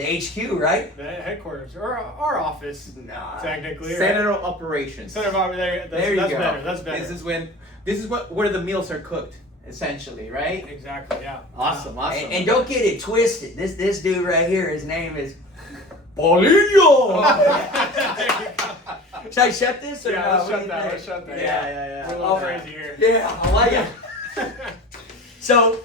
The HQ, right? The headquarters or our office, technically. Center right? of Operations. Center of Operations. There you That's go. better. That's better. This is where the meals are cooked, essentially, right? Exactly. Yeah. Awesome. And don't get it twisted. This dude right here, his name is Paulinho. Should I shut this or Yeah, no? let's What do shut you that. think? Let's shut that. Yeah. We're a little crazy here. Yeah, I like it. So,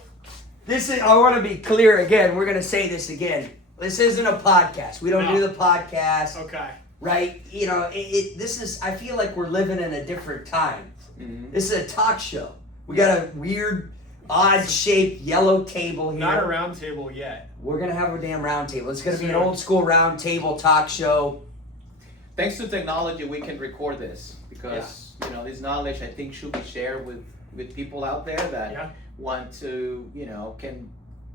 I want to be clear again. We're going to say this again. This isn't a podcast. We don't do the podcast. Okay. Right? You know, this is, I feel like we're living in a different time. Mm-hmm. This is a talk show. We got a weird, odd-shaped yellow table here. Not a round table yet. We're going to have a damn round table. It's going to be an old school round table talk show. Thanks to technology, we can record this because this knowledge I think should be shared with people out there that want to can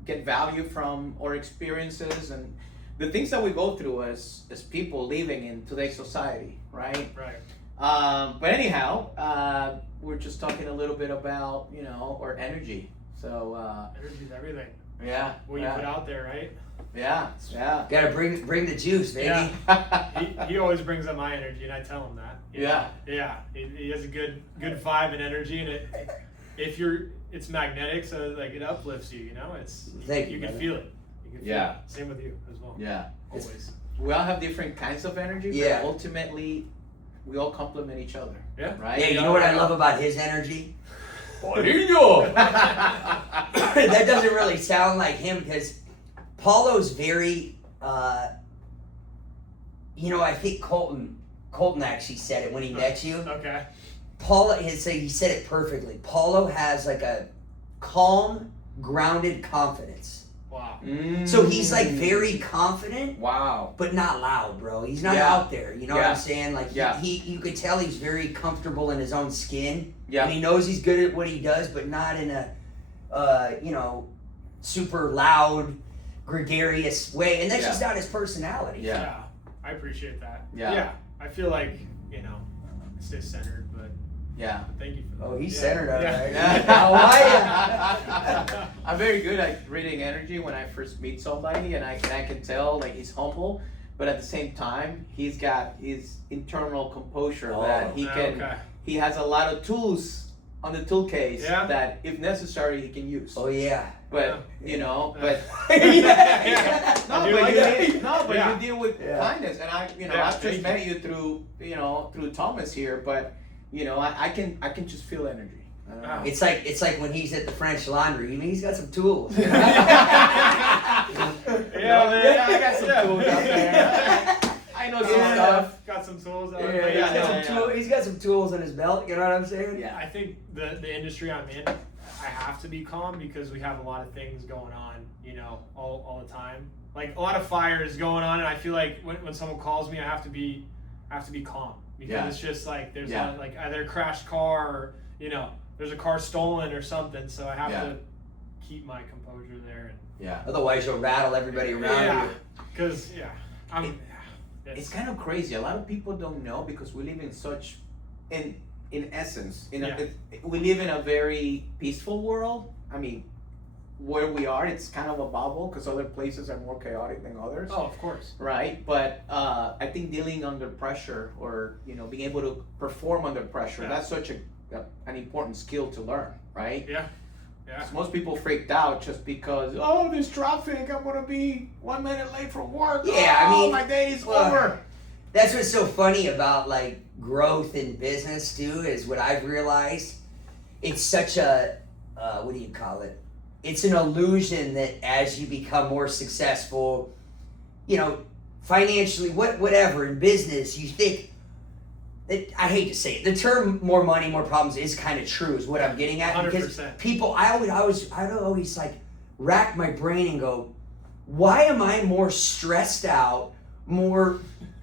get value from our experiences and the things that we go through as people living in today's society, right? Right. But anyhow, we're just talking a little bit about our energy. So Energy's everything. yeah, What you put out there, right? yeah. Got to bring the juice, baby. Yeah. he always brings up my energy, and I tell him that. Yeah. He has a good vibe and energy, and it's magnetic, so like it uplifts you. You can feel it. You can feel it. Same with you as well. Yeah. Always. We all have different kinds of energy, but ultimately, we all complement each other. Yeah. Right? Yeah, you know what I love about his energy? Paulinho! That doesn't really sound like him because Paulo's very, I think Colton actually said it when he met you. Okay. Paulo, he said it perfectly. Paulo has like a calm, grounded confidence. Wow. So he's like very confident. Wow. But not loud, bro. He's not out there. You know what I'm saying? Like you could tell he's very comfortable in his own skin. Yeah. And he knows he's good at what he does, but not in a, super loud, gregarious way. And that's just not his personality. Yeah. I appreciate that. Yeah. I feel like, I stay centered, but thank you for that. Oh, he's centered up, right? Yeah. How are you? I'm very good at reading energy when I first meet somebody, and I can tell like he's humble, but at the same time he's got his internal composure that he has a lot of tools on the tool case that if necessary he can use. Oh yeah. But but you deal with kindness, and I've just met you through through Thomas here, but I can just feel energy. It's like when he's at the French Laundry. He's got some tools. I got some tools out there. I know some stuff. Got some tools. He's got some tools in his belt. You know what I'm saying? Yeah. I think the industry I'm in, I have to be calm because we have a lot of things going on, all the time. Like a lot of fires going on, and I feel like when someone calls me, I have to be calm because it's just like there's like either a crashed car or there's a car stolen or something. So I have to keep my composure there. Otherwise, you'll rattle everybody around you. Because it's kind of crazy. A lot of people don't know because we live in such, in essence, we live in a very peaceful world. I mean, where we are, it's kind of a bubble because other places are more chaotic than others. Oh, of course. Right, but I think dealing under pressure or being able to perform under pressure, that's such an important skill to learn, right? Yeah. Most people freaked out just because, there's traffic, I'm gonna be 1 minute late from work. My day is over. That's what's so funny about like growth in business too, is what I've realized. It's such a, what do you call it? It's an illusion that as you become more successful, financially, whatever in business, you think, I hate to say it, the term more money, more problems is kind of true, is what I'm getting at. 100%. Because people, I'd always like rack my brain and go, why am I more stressed out, more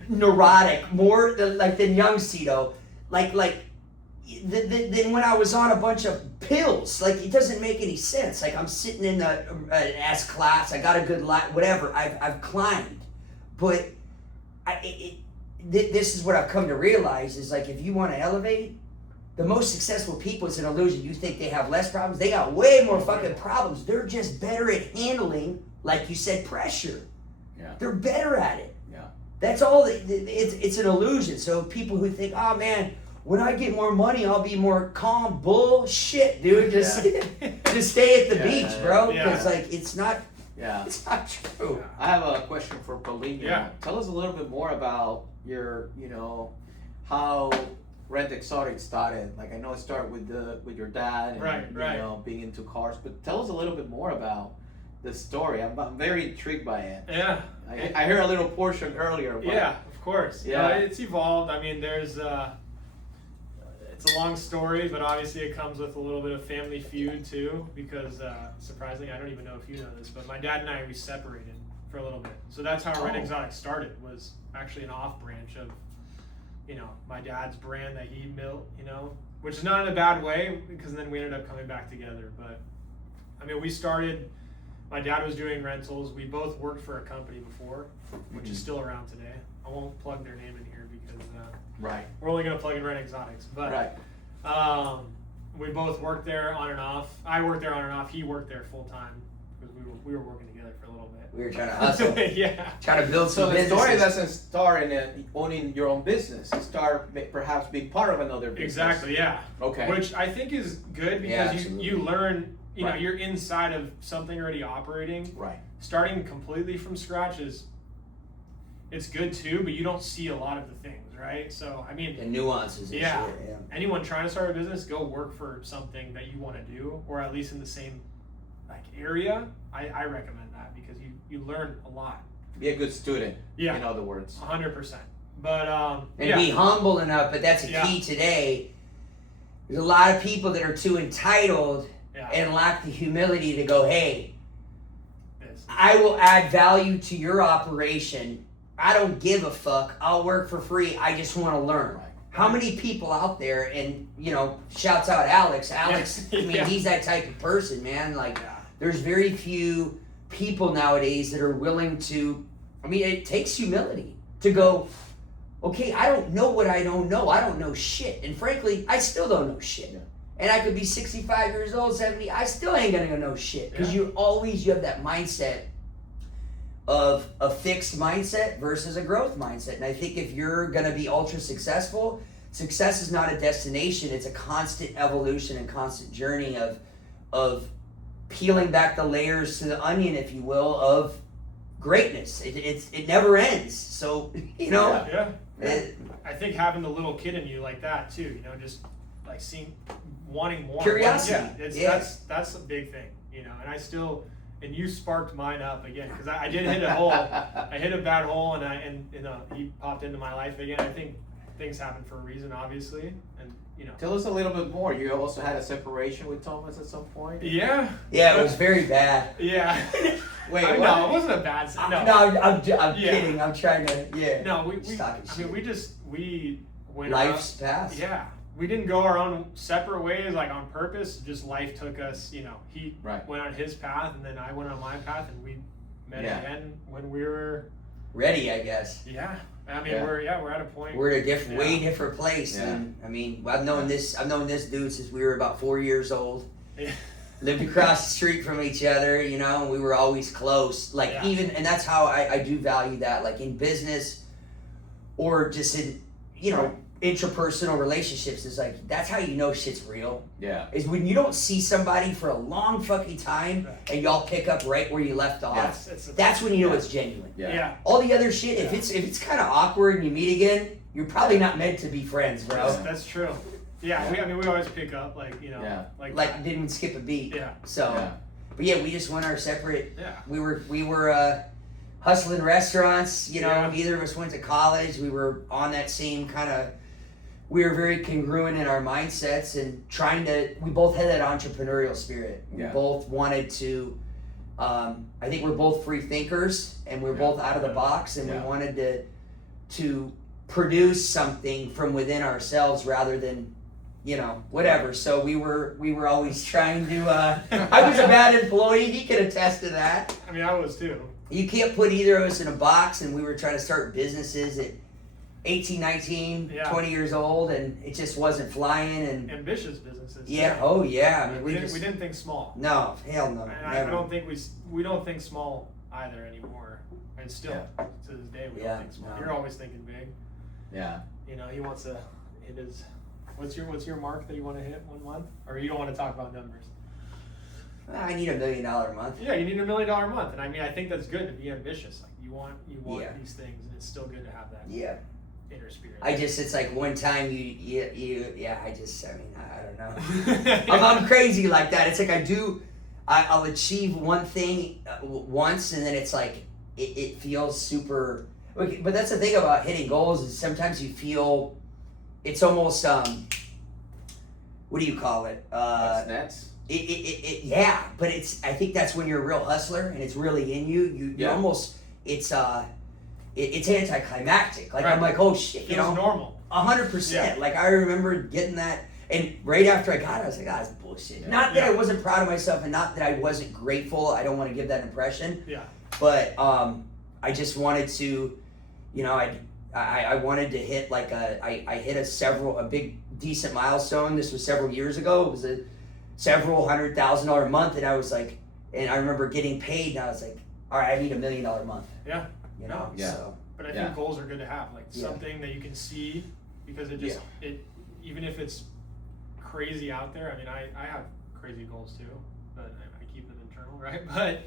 neurotic, more than young Cito, than when I was on a bunch of pills? Like, it doesn't make any sense. Like, I'm sitting in an S class, I got a good life, whatever, I've climbed. But this is what I've come to realize is like, if you want to elevate, the most successful people, it's an illusion. You think they have less problems? They got way more fucking problems. They're just better at handling, like you said, pressure. Yeah. They're better at it. Yeah. That's all. It's an illusion. So people who think, oh man, when I get more money, I'll be more calm. Bullshit, dude. Just stay at the beach, bro. Because like it's not. Yeah. It's not true. I have a question for Paulinho. Yeah. Tell us a little bit more about your, how Rent Exotic started. Like I know it started with your dad and you know, being into cars, but tell us a little bit more about the story. I'm very intrigued by it. Yeah. I heard a little portion earlier. But yeah, of course. Yeah. It's evolved. I mean, there's it's a long story, but obviously it comes with a little bit of family feud too, because surprisingly, I don't even know if you know this, but my dad and I, we separated for a little bit. So that's how Rent Exotic started, was actually an off branch of, my dad's brand that he built, which is not in a bad way, because then we ended up coming back together. But I mean, we started, my dad was doing rentals. We both worked for a company before, which is still around today. I won't plug their name in here because we're only going to plug in Rent Exotics. But we both worked there on and off. I worked there on and off. He worked there full time because we were working together for a little bit. We were trying to hustle. Trying to build some So the businesses. story doesn't start in owning your own business. It start perhaps being part of another business. Exactly, yeah. Okay. Which I think is good because you learn, you're inside of something already operating. Right. Starting completely from scratch it's good too, but you don't see a lot of the things, right? So, I mean, the nuances and shit, anyone trying to start a business, go work for something that you want to do, or at least in the same area. I recommend that because you learn a lot. Be a good student. Yeah. In other words. 100%. But and be humble enough, but that's a key today. There's a lot of people that are too entitled and lack the humility to go, hey, I will add value to your operation. I don't give a fuck. I'll work for free. I just want to learn. Right. How many people out there, and shouts out Alex. Alex, I mean, he's that type of person, man. Like, there's very few people nowadays that are willing to, I mean, it takes humility to go, okay, I don't know what I don't know. I don't know shit. And frankly, I still don't know shit. Yeah. And I could be 65 years old, 70, I still ain't gonna know shit. Because you have that mindset of a fixed mindset versus a growth mindset. And I think if you're gonna be ultra successful, success is not a destination, it's a constant evolution and constant journey of peeling back the layers to the onion, if you will, of greatness. It never ends. So, I think having the little kid in you like that too, just like wanting more. Curiosity. That's a big thing, and I still, and you sparked mine up again, because I did hit a hole. I hit a bad hole, and he popped into my life again. I think things happen for a reason, obviously, and Tell us a little bit more. You also had a separation with Thomas at some point. Yeah. Yeah, it was very bad. Yeah. Wait, no, it wasn't a bad. No, I'm kidding. I'm trying to. No, we went life's path. Yeah. We didn't go our own separate ways, like on purpose. Just life took us, he went on his path, and then I went on my path, and we met again when we were ready, I guess. Yeah. I mean, we're at a point. We're at a way different place. Yeah. And I mean, I've known this dude since we were about 4 years old. Yeah. Lived across the street from each other, and we were always close. Even, and that's how I do value that, like in business or just in, interpersonal relationships, is like, that's how you know shit's real. Yeah. Is when you don't see somebody for a long fucking time and y'all pick up right where you left off. That's when you know it's genuine. Yeah. All the other shit, if it's kind of awkward and you meet again, you're probably not meant to be friends, bro. That's true. Yeah. We always pick up, like didn't skip a beat. Yeah. So, but we just went our separate. Yeah. We were hustling restaurants. Neither of us went to college. We were on that same kind of. We were very congruent in our mindsets and we both had that entrepreneurial spirit. We both wanted to, I think we're both free thinkers, and we're both out of the box, and we wanted to produce something from within ourselves rather than, whatever. So we were always trying to, I was a bad employee. He could attest to that. I mean, I was too. You can't put either of us in a box, and we were trying to start businesses at 18, 19, 20 years old, and it just wasn't flying. And ambitious businesses. Yeah. Oh yeah. I mean, we didn't think small. No, hell no. And I don't think we don't think small either anymore. And still, to this day, we don't think small. No. You're always thinking big. Yeah. You know, he wants to hit his. What's your mark that you want to hit 1 month, or you don't want to talk about numbers? I need $1 million a month. Yeah, you need $1 million a month, and I mean, I think that's good to be ambitious. Like you want these things, and it's still good to have that. Yeah. Inner spirit. It's like one time I don't know. I'm crazy like that. It's like I'll achieve one thing once, and then it's like it feels super. But that's the thing about hitting goals is sometimes you feel it's almost what do you call it? That's Yeah, but I think that's when you're a real hustler and it's really in you. You almost it's anticlimactic. Like I'm like, oh shit, it was normal. 100%. Like I remember getting that, and right after I got it, I was like, that's bullshit. Yeah. Not that I wasn't proud of myself, and not that I wasn't grateful. I don't want to give that impression. Yeah. But I just wanted to, I wanted to hit like I hit a big decent milestone. This was several years ago. It was a several $100,000 a month, and I was like, and I remember getting paid, and I was like, all right, I need $1 million a month. Yeah. Yeah. So. But I think goals are good to have, like something that you can see, because it just it even if it's crazy out there. I mean, I have crazy goals too, but I keep them internal, right? But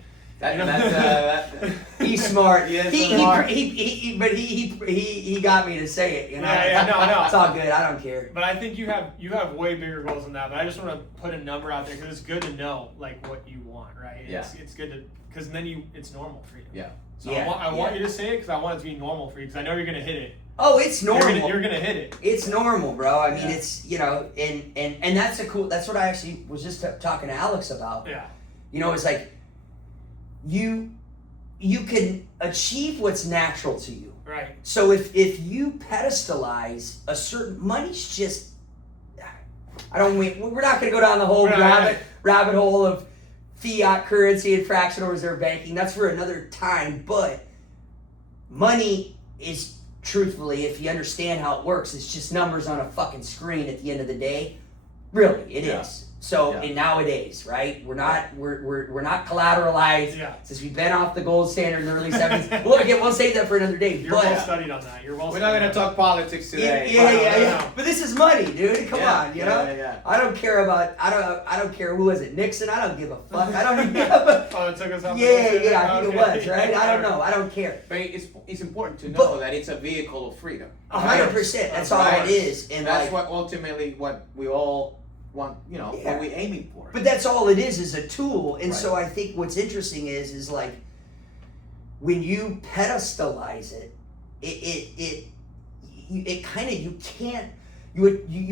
he's smart. Smart. He got me to say it. You know. No. It's all good. I don't care. But I think you have way bigger goals than that. But I just want to put a number out there because it's good to know like what you want, right? Yeah. It's good to because then it's normal for you. Yeah. So I want you to say it because I want it to be normal for you because I know you're gonna hit it. Oh, it's normal. You're gonna hit it. It's normal, bro. I mean, it's and that's what I actually was just talking to Alex about. Yeah. It's like you can achieve what's natural to you. Right. So if you pedestalize a certain money's just we're not gonna go down the whole rabbit hole of fiat currency and fractional reserve banking. That's for another time. But money is, truthfully, if you understand how it works, it's just numbers on a fucking screen at the end of the day. Really, it is. So and nowadays, right? We're not collateralized. Yeah. Since we've been off the gold standard in the early 70s. We'll save that for another day. You're well studied on that. We're not going to talk politics today. Yeah. But this is money, dude. Come on, you know. Yeah. I don't care about. I don't care who was it. Nixon. I don't give a fuck. I don't even give a. Oh, it took us off. Yeah. I think it was right. I don't know. I don't care. But it's important to know that it's a vehicle of freedom. 100%. That's all it is. And that's what ultimately what we all want, what we're aiming for. But that's all it is a tool. And so I think what's interesting is like when you pedestalize it, it kind of, you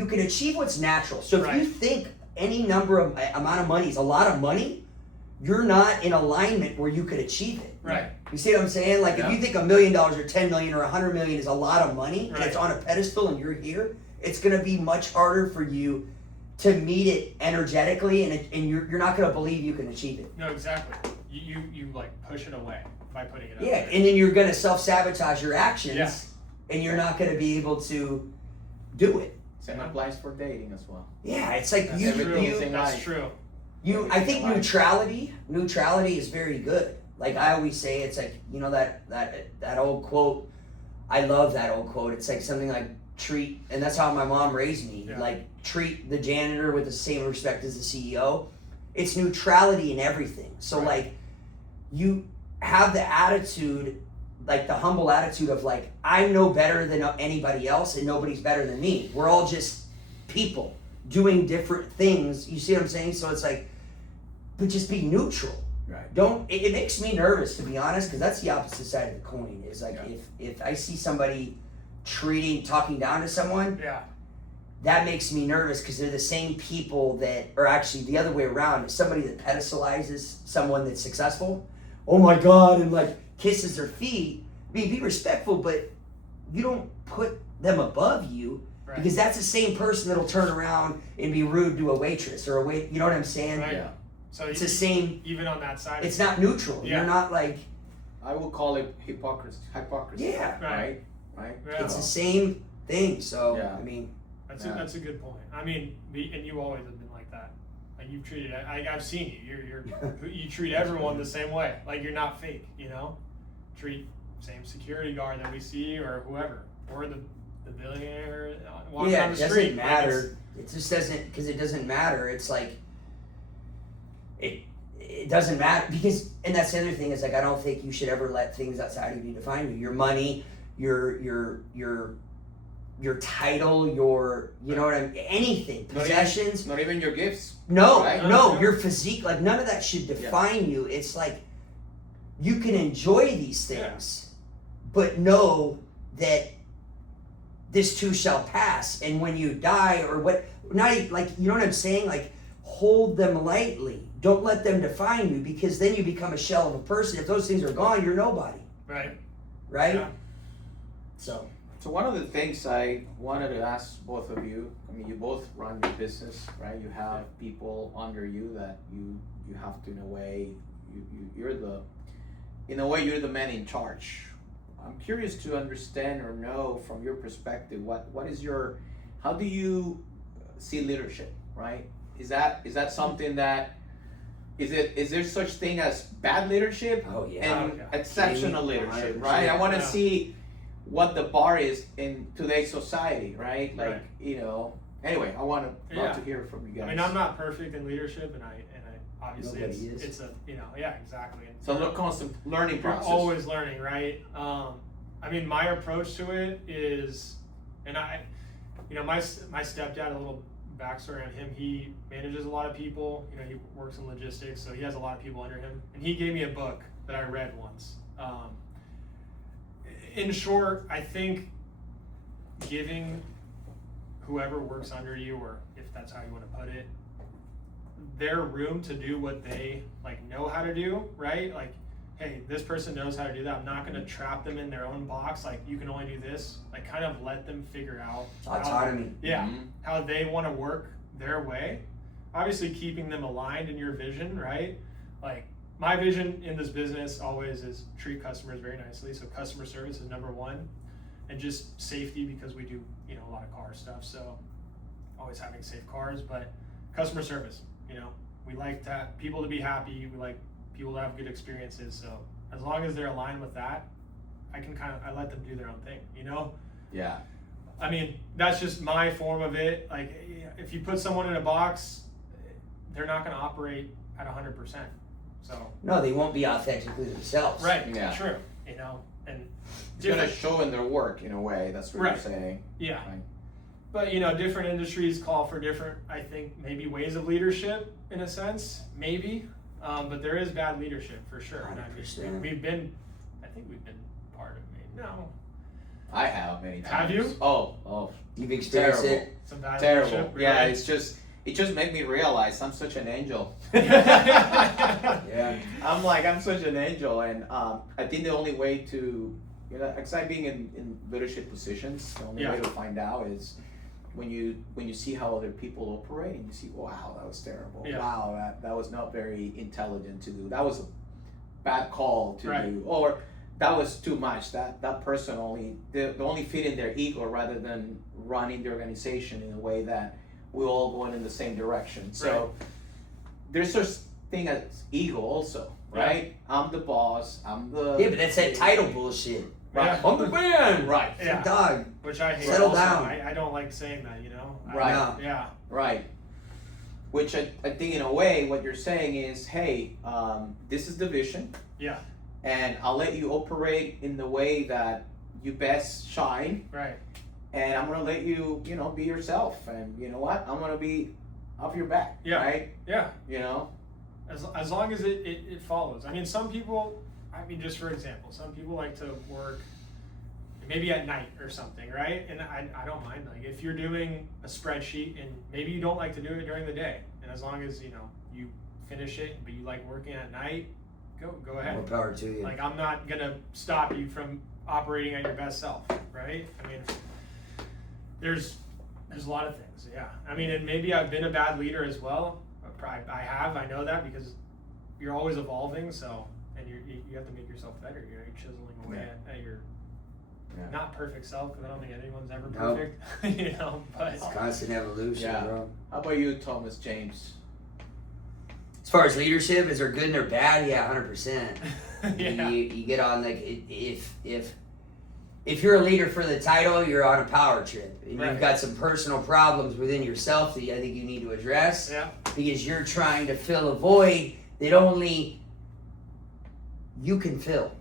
can achieve what's natural. So if you think any number of amount of money is a lot of money, you're not in alignment where you could achieve it. Right. You see what I'm saying? Like if you think $1 million or $10 million or $100 million is a lot of money and it's on a pedestal and you're here, it's going to be much harder for you to meet it energetically, and you're not going to believe you can achieve it. No, exactly. You like push it away by putting it out Yeah, there. and then you're going to self-sabotage your actions, and you're not going to be able to do it. Same applies for dating as well. Yeah, it's like That's true. I think neutrality is very good. Like I always say, it's like that old quote. I love that old quote. It's like something like treat, and that's how my mom raised me. Yeah. Like treat the janitor with the same respect as the CEO. It's neutrality in everything. So like you have the attitude, like the humble attitude of like, I'm no better than anybody else and nobody's better than me. We're all just people doing different things. You see what I'm saying? So it's like, but just be neutral. Right. It makes me nervous, to be honest, because that's the opposite side of the coin. Is like if I see somebody talking down to someone, that makes me nervous because they're the same people that are actually the other way around. If somebody that pedestalizes someone that's successful, oh my God, and like kisses their feet, be respectful, but you don't put them above you because that's the same person that'll turn around and be rude to a waitress or you know what I'm saying? Right. Yeah. So it's the same. Even on that side, it's not neutral. You're not like. I would call it hypocrisy. Yeah. Right. Yeah. It's the same thing. So I mean, that's a good point. I mean, and you always have been like that. Like you've treated. I've seen you. You treat everyone the same way. Like you're not fake. treat same security guard that we see or whoever, or the billionaire walking Yeah, on it the street. doesn't matter. It just doesn't, because it doesn't matter. It's like, it doesn't matter, because, and that's the other thing, is like, I don't think you should ever let things outside of you define you. Your money, your title, you know what I mean, anything, possessions. Not even your gifts. No, right? no, your physique, like none of that should define you. It's like, you can enjoy these things, but know that this too shall pass, and when you die or what, not like, you know what I'm saying, like, hold them lightly. Don't let them define you, because then you become a shell of a person. If those things are gone, you're nobody. Right. Yeah. So one of the things I wanted to ask both of you, I mean, you both run your business, right? You have people under you that you have to, in a way, you're the man in charge. I'm curious to understand or know from your perspective, how do you see leadership, right? Is that something that, is there such thing as bad leadership and exceptional leadership, right? I want to see what the bar is in today's society, right? Like, anyway, I want to love to hear from you guys. I mean, I'm not perfect in leadership, and I obviously it's a exactly. And so a constant learning process. You're always learning, right? I mean, my approach to it is, and my stepdad, a little backstory on him, he manages a lot of people, he works in logistics, so he has a lot of people under him, and he gave me a book that I read once. In short, I think giving whoever works under you, or if that's how you want to put it, their room to do what they know how to do, right? Like, hey, this person knows how to do that. I'm not going to trap them in their own box. Like, you can only do this. Like, kind of let them figure out autonomy. How they want to work their way. Obviously, keeping them aligned in your vision, right? Like, my vision in this business always is treat customers very nicely. So customer service is number one, and just safety, because we do a lot of car stuff. So always having safe cars, but customer service. We like people to be happy. We like people to have good experiences. So as long as they're aligned with that, I let them do their own thing, Yeah. I mean, that's just my form of it. Like, if you put someone in a box, they're not going to operate at 100%. So no, they won't be authentically themselves. Right. Yeah. True. And it's going to show in their work, in a way. That's what you're saying. Yeah. Right. But different industries call for different, I think, maybe ways of leadership in a sense, maybe. But there is bad leadership for sure. 100%. We've been part of it. No. I have many times. Have you? Oh. You've experienced terrible. it. Some bad Terrible. leadership. Really? Yeah, it just made me realize I'm such an angel. Yeah. I'm such an angel, and I think the only way to, aside being in leadership positions, the only way to find out is when you see how other people operate, and you see, wow, that was terrible. Yeah. Wow, that was not very intelligent to do. That was a bad call to do, or that was too much. That person they only fit in their ego rather than running the organization in a way that we're all going in the same direction. So there's such thing as ego also, right? I'm the boss. I'm the Yeah, but that's that title bullshit. Right. I'm the man. Right. Yeah. Dog. Which I hate. Settle also. down. I don't like saying that, Right. Yeah. Right. Which I think in a way what you're saying is, hey, this is the vision. Yeah. And I'll let you operate in the way that you best shine. Right. And I'm gonna let you, be yourself. And you know what? I'm gonna be off your back. Yeah. Right? Yeah. As long as it follows. I mean, some people, just for example, some people like to work maybe at night or something, right? And I don't mind. Like, if you're doing a spreadsheet and maybe you don't like to do it during the day, and as long as, you finish it, but you like working at night, go ahead. More power to you. Like, I'm not gonna stop you from operating at your best self, right? I mean, there's a lot of things, yeah. I mean, and maybe I've been a bad leader as well. I know that, because you're always evolving, so, and you have to make yourself better. You're chiseling away at your not perfect self, because I don't think anyone's ever perfect. But it's constant evolution, bro. How about you, Thomas James? As far as leadership, is there good and there bad? Yeah, 100%. Yeah. You get on like if you're a leader for the title, you're on a power trip, and Right. you've got some personal problems within yourself that I think you need to address. Yeah. Because you're trying to fill a void that only you can fill.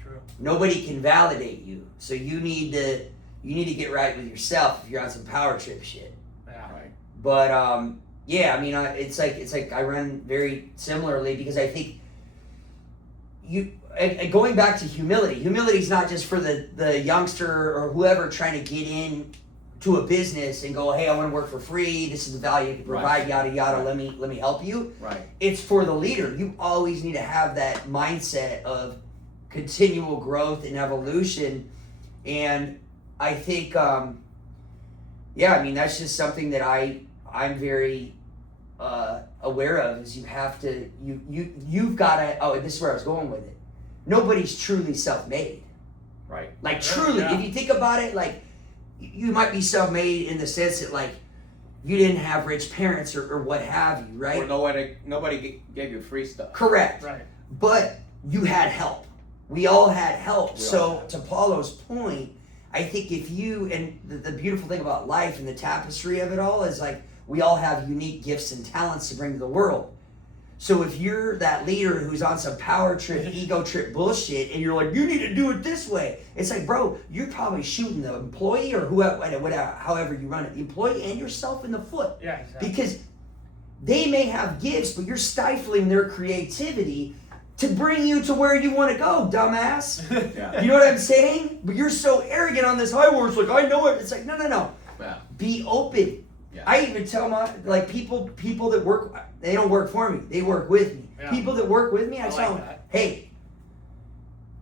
True. Nobody can validate you, so you need to get right with yourself if you're on some power trip shit. Yeah. Right. But yeah, I mean, it's like I run very similarly because I think and going back to humility. Humility is not just for the youngster or whoever trying to get in to a business and go, hey, I want to work for free. This is the value you can provide. Right. Yada yada. Right. Let me help you. Right. It's for the leader. You always need to have that mindset of continual growth and evolution. And I think, yeah, I mean, that's just something that I'm very aware of is you have to, you've got to, oh, this is where I was going with it. Nobody's truly self-made. Right. Like Yeah, truly, yeah. if you think about it, like you might be self-made in the sense that like you didn't have rich parents or what have you, right? Or nobody gave you free stuff. Correct. Right. But you had help. We all had help. We So all had. to Paulo's point, I think if you, and the beautiful thing about life and the tapestry of it all is like we all have unique gifts and talents to bring to the world. So if you're that leader who's on some power trip, ego trip bullshit, and you're like, you need to do it this way, it's like, bro, you're probably shooting the employee or whatever, however you run it, the employee and yourself in the foot. Yeah. Exactly. Because they may have gifts, but you're stifling their creativity to bring you to where you want to go, dumbass. Yeah. You know what I'm saying? But you're so arrogant on this high horse, like, I know it. It's like, no. Yeah. Be open. Yeah. I even tell my, like, people that work, they don't work for me. They work with me. Yeah. People that work with me, I I tell like them, that. hey,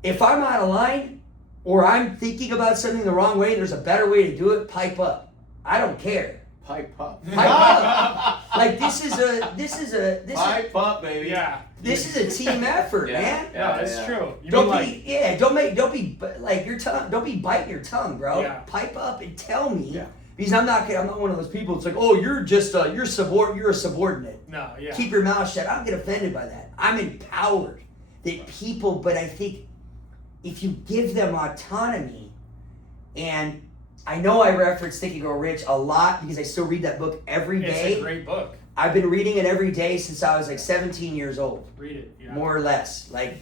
if I'm out of line or I'm thinking about something the wrong way, there's a better way to do it, pipe up. I don't care. Pipe up. Pipe up. Like, this is Pipe up, baby. Yeah. This is a team effort, Yeah. man. No, it's true. You Don't mean be, don't be like your tongue. Don't be biting your tongue, bro. Yeah. Pipe up and tell me, Yeah. because I'm not one of those people. It's like, oh, you're just you're a subordinate. no, yeah. Keep your mouth shut. I don't get offended by that. I'm empowered that people, but I think if you give them autonomy, and I know I reference Think and Grow Rich a lot because I still read that book every day. It's a great book. I've been reading it every day since I was like 17 years old. Read it. Yeah. More or less, like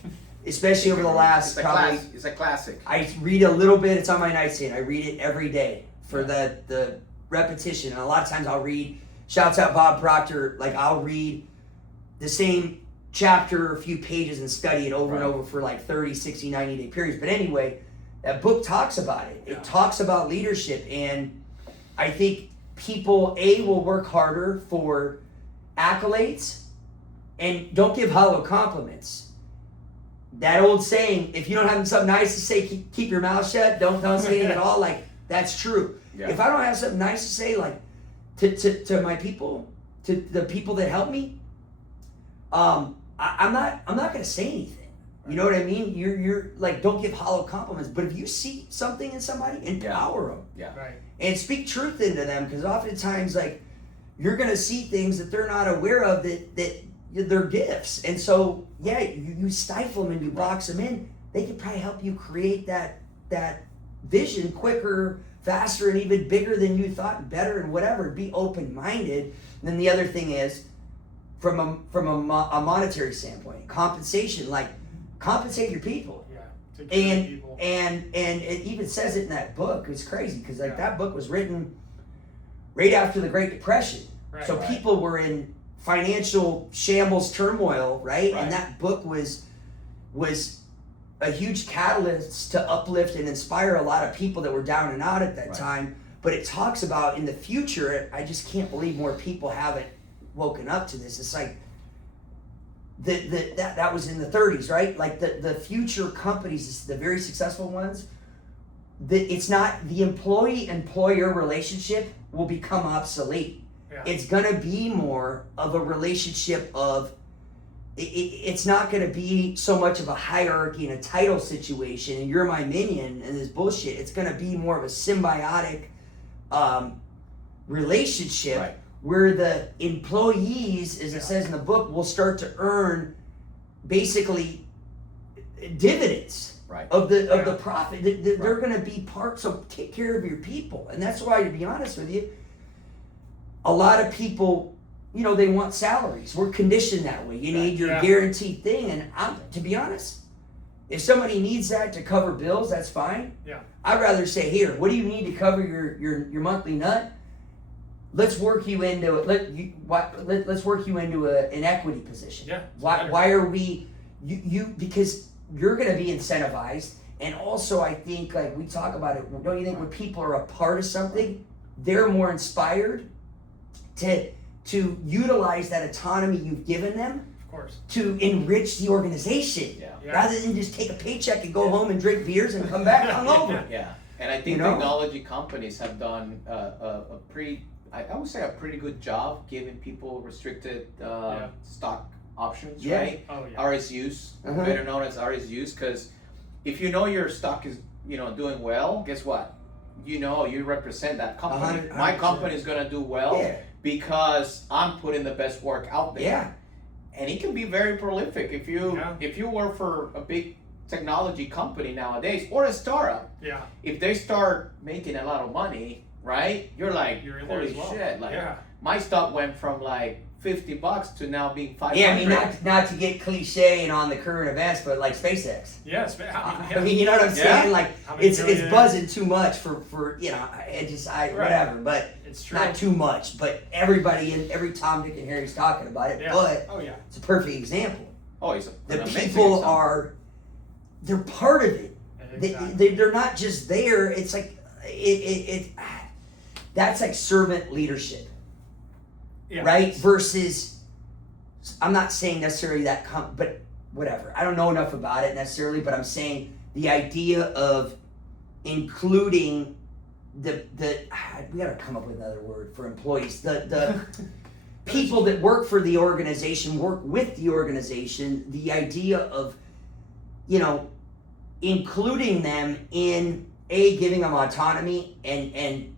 especially over the last probably. It's a classic. I read a little bit. It's on my nightstand. I read it every day for the repetition. And a lot of times I'll read. Shouts out Bob Proctor. Like I'll read the same chapter or a few pages and study it over and over for like 30, 60, 90 day periods. But anyway, that book talks about it. Yeah. It talks about leadership, and I think people will work harder for accolades and don't give hollow compliments. That old saying, if you don't have something nice to say, keep your mouth shut, don't say anything at all, like that's true. Yeah. If I don't have something nice to say, like to my people, to the people that help me, I'm not gonna say anything. You know what I mean? You're like, don't give hollow compliments, but if you see something in somebody, empower them. Yeah. Right. And speak truth into them, because oftentimes, like, you're gonna see things that they're not aware of that they're gifts, and so yeah, you stifle them and you box them in. They could probably help you create that vision quicker, faster, and even bigger than you thought, and better, and whatever. Be open minded. And then the other thing is, from a monetary standpoint, compensation, like compensate your people. Yeah. To care And for people. and it even says it in that book. It's crazy because like Yeah. that book was written right after the Great Depression. Right. So Right. people were in financial shambles, turmoil, right? Right. And that book was a huge catalyst to uplift and inspire a lot of people that were down and out at that Right. time. But it talks about in the future, I just can't believe more people haven't woken up to this. It's like that was in the 30s, right? Like the future companies, the very successful ones, it's not the employee-employer relationship will become obsolete. Yeah. It's gonna be more of a relationship of it's not gonna be so much of a hierarchy and a title situation and you're my minion and this bullshit. It's gonna be more of a symbiotic relationship. Right. Where the employees, as it says in the book, will start to earn basically dividends Right. of the profit. They're going to be part. So take care of your people, and that's why, to be honest with you, a lot of people, they want salaries. We're conditioned that way. You need your guaranteed thing, and to be honest, if somebody needs that to cover bills, that's fine. Yeah. I'd rather say, here, what do you need to cover your monthly nut? Let's work you into let's work you into an equity position. Yeah. Why are we because you're going to be incentivized, and also I think, like we talk about it, don't you think when people are a part of something, they're more inspired to utilize that autonomy you've given them, of course, to enrich the organization, rather than just take a paycheck and go home and drink beers and come back hungover. Yeah, and I think technology companies have done a pretty, I would say, a pretty good job giving people restricted stock options, right? Oh, yeah. RSUs, better known as RSUs, because if you know your stock is doing well, guess what? You represent that company. 100%. My company is gonna do well because I'm putting the best work out there. Yeah. And it can be very prolific if you work for a big technology company nowadays or a startup. Yeah. If they start making a lot of money, right? You're like, you're in there holy as well. shit! Like my stock went from like $50 to now being $500. Yeah, I mean, not to get cliche and on the current events, but like SpaceX. Yes, I mean, you know what I'm saying? Like, it's buzzing too much for whatever. But it's true. not too much. But everybody and every Tom, Dick, and Harry's talking about it. Yeah. But it's a perfect example. Oh, it's the people they're part of it. Exactly. They're not just there. It's like that's like servant leadership. Yeah. Right? Versus, I'm not saying necessarily that, but whatever. I don't know enough about it necessarily, but I'm saying the idea of including we gotta come up with another word for employees. The people that work for the organization, work with the organization, the idea of, including them in giving them autonomy and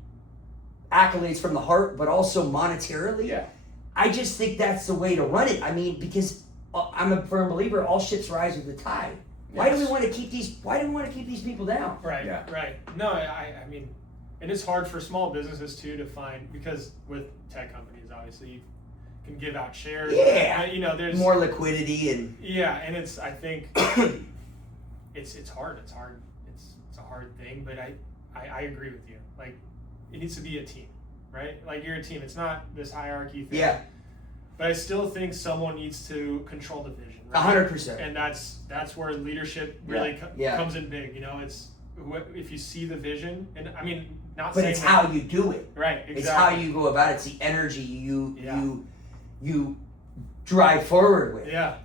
accolades from the heart, but also monetarily. Yeah. I just think that's the way to run it. I mean, because I'm a firm believer, all ships rise with the tide. Why do we want to keep these people down? Right. Yeah. Right. No, I mean, and it's hard for small businesses too to find, because with tech companies, obviously, you can give out shares. Yeah. There's more liquidity and. Yeah, and I think it's hard. It's hard. It's a hard thing, but I agree with you. Like, it needs to be a team, right? Like, you're a team. It's not this hierarchy thing. Yeah. But I still think someone needs to control the vision. Right? 100%. And that's where leadership really comes in big. It's if you see the vision, and I mean, not. But saying it's how you do it. Right. Exactly. It's how you go about it. It's the energy you drive forward with. Yeah.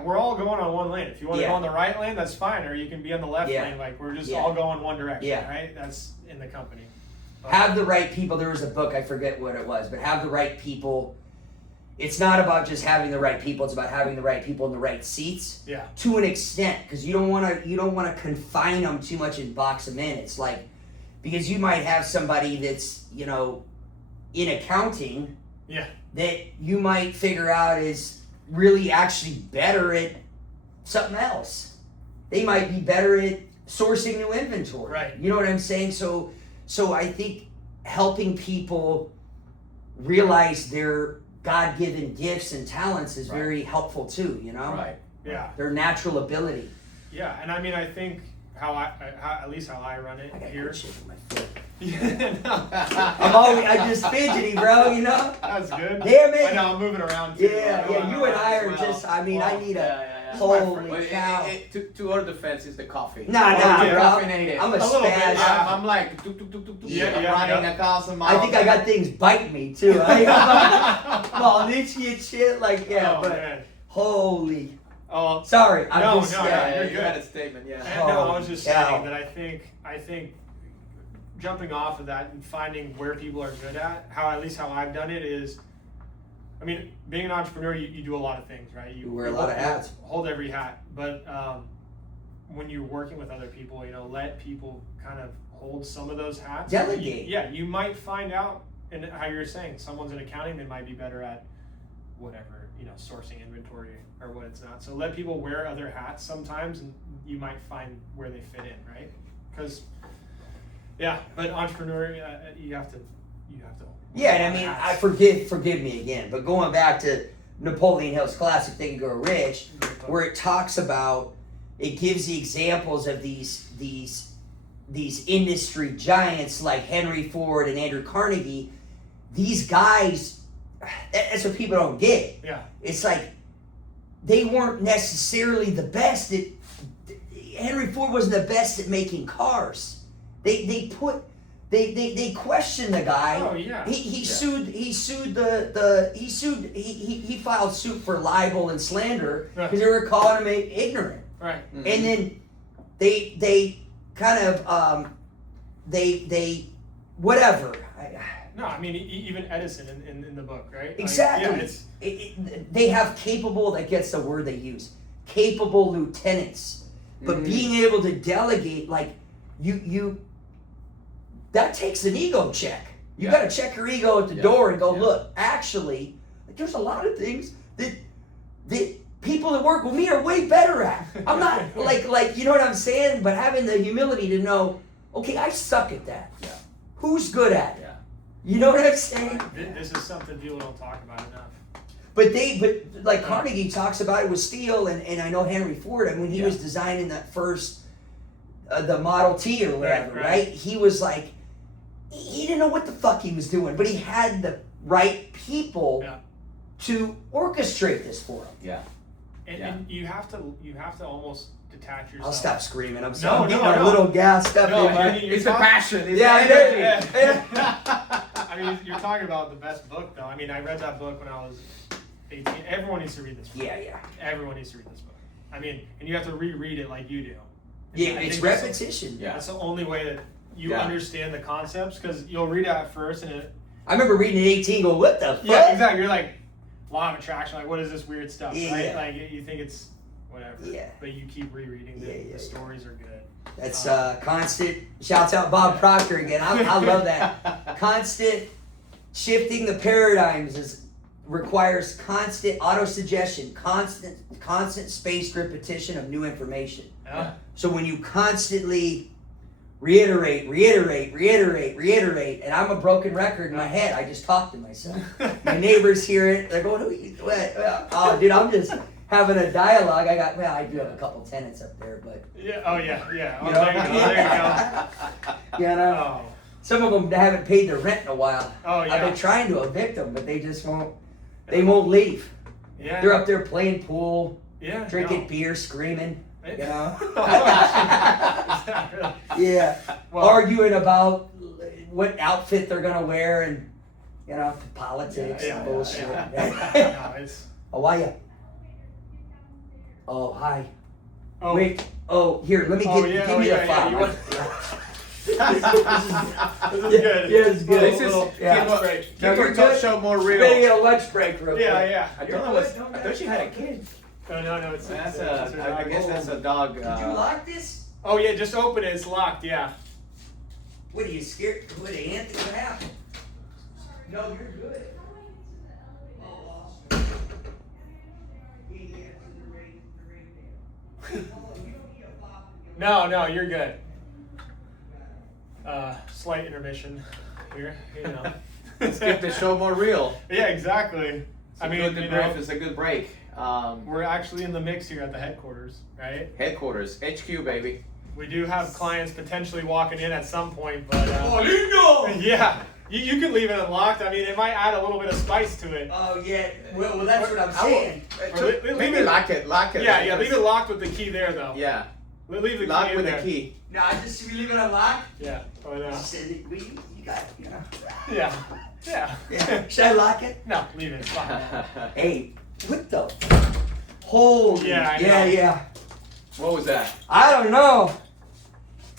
We're all going on one lane. If you want to go on the right lane, that's fine, or you can be on the left lane. Like, we're just all going one direction, right? That's in the company. Have the right people. There was a book, I forget what it was, but have the right people. It's not about just having the right people. It's about having the right people in the right seats. Yeah. To an extent, because you don't want to confine them too much and box them in. It's like, because you might have somebody that's in accounting. Yeah. That you might figure out is really actually better at something else. They might be better at sourcing new inventory. Right. You know what I'm saying? So I think helping people realize their God-given gifts and talents is very helpful too, Right. Yeah. Their natural ability. Yeah, and I mean, I think at least how I run it I got here. shit in my foot. I'm just fidgety, bro, That's good. Damn it. I know, I'm moving around too. Yeah, you and I are just, I mean, I need holy cow. To our defense is the coffee. Nah, bro. Caffeinated. I'm a spaz. I'm like, running 1,000 miles. I think I got things biting me too. Well, itchy and shit, like, man. Holy. Oh, sorry. You're you good. had a statement, No, I was just saying that I think jumping off of that and finding where people are good at, how I've done it is, I mean, being an entrepreneur, you do a lot of things, right? You wear a lot of hats. Hold every hat. But when you're working with other people, let people kind of hold some of those hats. Delegate. You might find out, and how you're saying, someone's in accounting, they might be better at whatever, sourcing inventory or what it's not. So let people wear other hats sometimes, and you might find where they fit in, right? Because but entrepreneur, you have to. Yeah, and I mean, I forgive me again, but going back to Napoleon Hill's classic Think and Grow Rich, where it talks about, it gives the examples of these industry giants like Henry Ford and Andrew Carnegie. These guys, that's what people don't get. Yeah. It's like they weren't necessarily the best at. Henry Ford wasn't the best at making cars. They questioned the guy. Oh yeah. He filed suit for libel and slander because they were calling him ignorant. Right. Mm-hmm. And then they kind of they whatever. No, I mean even Edison in the book, right? Exactly. They have capable. That gets the word they use. Capable lieutenants, but being able to delegate, like you. That takes an ego check. You got to check your ego at the door and go, look, actually, like, there's a lot of things that people that work with me are way better at. I'm not like you know what I'm saying? But having the humility to know, okay, I suck at that. Yeah. Who's good at it? Yeah. You know what I'm saying? This is something people don't talk about enough. But like Carnegie talks about it with steel, and I know Henry Ford, and when he was designing that first, the Model T or whatever, right? He was like, he didn't know what the fuck he was doing, but he had the right people to orchestrate this for him. Yeah. And you have to almost detach yourself. I'll stop screaming. I'm No, sorry. I'm no, getting a no. little gassed up. No, in I my- mean, It's the passion. It's Yeah, the energy. Yeah. I mean, you're talking about the best book, though. I mean, I read that book when I was 18. Everyone needs to read this book. Yeah. Everyone needs to read this book. I mean, and you have to reread it like you do. Yeah, I it's think that's repetition. That's the only way that you understand the concepts, because you'll read it at first and it. I remember reading at 18 going, what the fuck? Yeah, exactly. You're like, law of attraction, like, what is this weird stuff, right? Yeah. Like, you think it's whatever. Yeah. But you keep rereading the stories are good. That's constant. Shouts out Bob Proctor again. I love that. Constant shifting the paradigms requires constant auto-suggestion, constant spaced repetition of new information. Yeah. So when you constantly reiterate, and I'm a broken record in my head, I just talk to myself. My neighbors hear it, they're going, what? Oh, dude, I'm just having a dialogue. I do have a couple tenants up there, but. Yeah, oh yeah. Oh, You know? there you go. You know? Oh. Some of them haven't paid their rent in a while. Oh, yeah. I've been trying to evict them, but they just won't. They won't leave. Yeah. They're up there playing pool, drinking no. beer, screaming. You know? Really? Yeah. Well, Arguing about what outfit they're gonna wear and politics and bullshit. No, it's. Oh, why ya? Oh, hi. Oh. Wait. Oh, here. Let me give me the file. You want- This is good. Yeah, it's good. This is Yeah. keep No, your you're talk good. show more Maybe real. a lunch break real quick. Yeah. I thought she had a kid. No, it's That's it's her I dog. guess that's a dog. Did you lock this? Oh yeah, just open it. It's locked. Yeah. What are you scared? What Anthony? What happened? No, you're good. Oh, awesome. No, you're good. Slight intermission here. You know. Let's get the show more real. Yeah, exactly. It's a good break. We're actually in the mix here at the headquarters, right? Headquarters, HQ, baby. We do have clients potentially walking in at some point, but lindo! yeah, you can leave it unlocked. I mean, it might add a little bit of spice to it. Oh yeah. Well, that's what I'm saying. Leave it lock it. Yeah, leave it locked with the key there, though. Yeah. Leave the Lock key with in the there. key. No, I just we leave it unlocked. Yeah. Oh no. You got Yeah. Yeah. Should I lock it? No, leave it. It's fine. Hey, what the? Holy. Yeah, I know. Yeah. What was that? I don't know.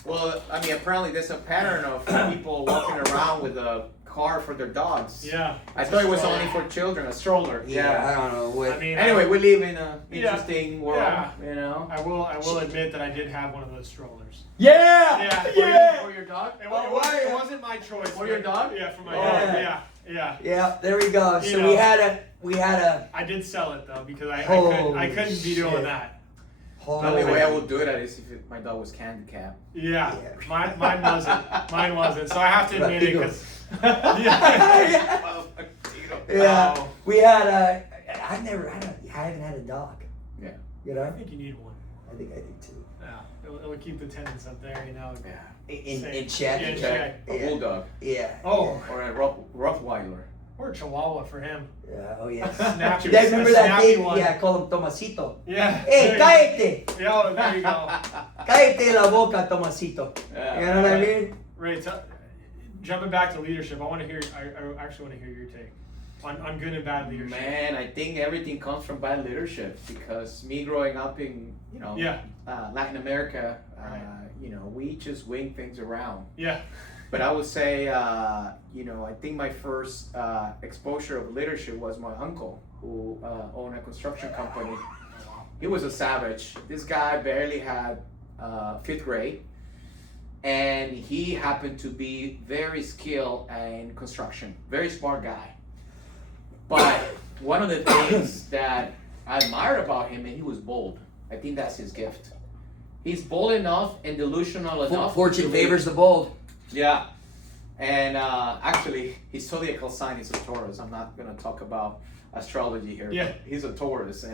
Well, I mean, apparently there's a pattern of people walking around with a car for their dogs. Yeah. I thought it was only for children, a stroller. Yeah, I don't know what. I mean, Anyway, we live in an interesting world, Yeah. you know. I will admit that I did have one of those strollers. Yeah. For your your dog? It Oh, wasn't my choice. For your dog? Yeah, for my Oh, dog. yeah. Yeah. Yeah, there we go. You So know. we had a I did sell it though because I Holy couldn't be doing shit. that. The only way I would do that is if my dog was handicapped. Yeah. Yeah. Mine wasn't. Mine wasn't. So I have to admit it because. yeah. Yeah. Wow. We had a. I haven't had a dog. Yeah. You know. I think you need one. I think too. Yeah. It'll keep the tenants up there, you know. Yeah. In check. Yeah, in Okay. check. A Yeah. bulldog Yeah. Oh. or a Rottweiler. Or a Chihuahua for him. Yeah. Oh yeah. Snappy. You guys remember that snappy thing? one. Yeah, I call him Tomasito. Yeah. Hey, cállate! Yeah, there you go. Cállate la boca, Tomasito. Yeah. You know what I mean? Ray, jumping back to leadership, I want to hear. I actually want to hear your take on good and bad leadership. Man, I think everything comes from bad leadership because me growing up in Yeah. Latin America, Right. we just wing things around. Yeah. But I would say, I think my first exposure of leadership was my uncle, who owned a construction company. He was a savage. This guy barely had 5th grade, and he happened to be very skilled in construction. Very smart guy. But one of the things that I admired about him, and he was bold. I think that's his gift. He's bold enough and delusional enough. Fortune to be- favors the bold. Yeah. And actually, his zodiacal sign is a Taurus. I'm not going to talk about astrology here. Yeah. But he's a Taurus.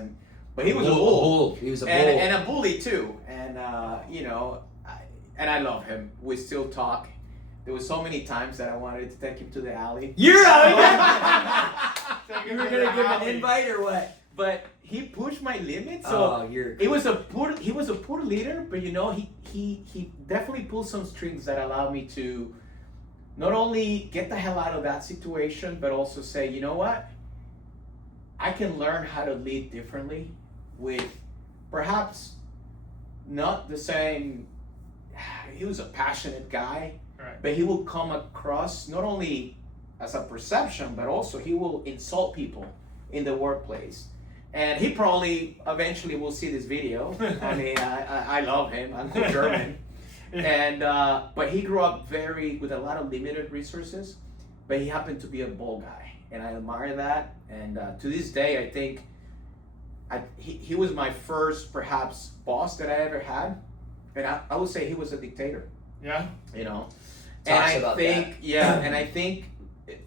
But he was a bull. He was a bull. And a bully too. And, and I love him. We still talk. There was so many times that I wanted to take him to the alley. You're out. Take You him were to gonna the give him an alley. invite or what? But he pushed my limits. So Oh, you're. he was a poor leader, but he definitely pulled some strings that allowed me to not only get the hell out of that situation, but also say, you know what? I can learn how to lead differently with perhaps not the same. He was a passionate guy, Right. but he will come across not only as a perception, but also he will insult people in the workplace. And he probably eventually will see this video. I mean, I love him. I'm German. And but he grew up with a lot of limited resources, but he happened to be a bold guy, and I admire that. And to this day, I think he was my first perhaps boss that I ever had, and I would say he was a dictator. Yeah. Talks And about I think that. yeah, and I think